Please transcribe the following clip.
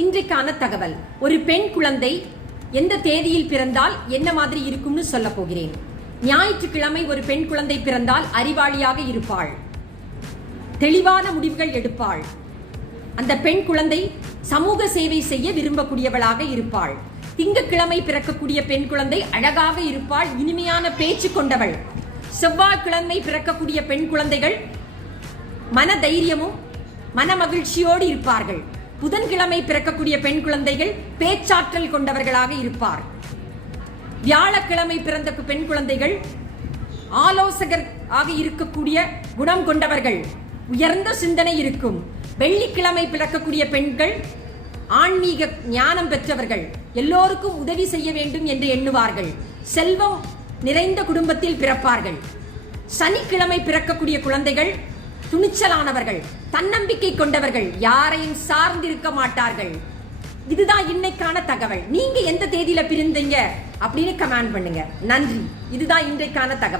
இன்றைக்கான தகவல். ஒரு பெண் குழந்தை எந்த தேதியில் பிறந்தால் என்ன மாதிரி இருக்கும்னு சொல்ல போகிறேன். ஞாயிற்றுக்கிழமை ஒரு பெண் குழந்தை பிறந்தால் அறிவாளியாக இருப்பாள். தெளிவான முடிவுகள் எடுப்பாள். அந்த பெண் குழந்தை சமூக சேவை செய்ய விரும்பக்கூடியவளாக இருப்பாள். திங்கட்கிழமை பிறக்கக்கூடிய பெண் குழந்தை அழகாக இருப்பாள் இனிமையான பேச்சு கொண்டவள். செவ்வாய்க்கிழமை பிறக்கக்கூடிய பெண் குழந்தைகள் மன தைரியமும் மன மகிழ்ச்சியோடு இருப்பார்கள். புதன்கிழமை பிறக்கக்கூடிய பெண் குழந்தைகள் பேச்சாற்றல் கொண்டவர்களாக இருப்பார். வியாழக்கிழமை பிறந்த பெண் குழந்தைகள் ஆலோசகர் ஆக இருக்கக்கூடிய குணம் கொண்டவர்கள். உயர்ந்த சிந்தனை இருக்கும். வெள்ளிக்கிழமை பிறக்கக்கூடிய பெண்கள் ஆன்மீக ஞானம் பெற்றவர்கள். எல்லோருக்கும் உதவி செய்ய வேண்டும் என்று எண்ணுவார்கள். செல்வம் நிறைந்த குடும்பத்தில் பிறப்பார்கள். சனிக்கிழமை பிறக்கக்கூடிய குழந்தைகள் துணிச்சலானவர்கள் தன்னம்பிக்கை கொண்டவர்கள் யாரையும் சார்ந்திருக்க மாட்டார்கள். இதுதான் இன்னைக்கான தகவல். நீங்க எந்த தேதியில பிறந்தீங்க அப்படின்னு கமெண்ட் பண்ணுங்க. நன்றி. இதுதான் இன்றைக்கான தகவல்.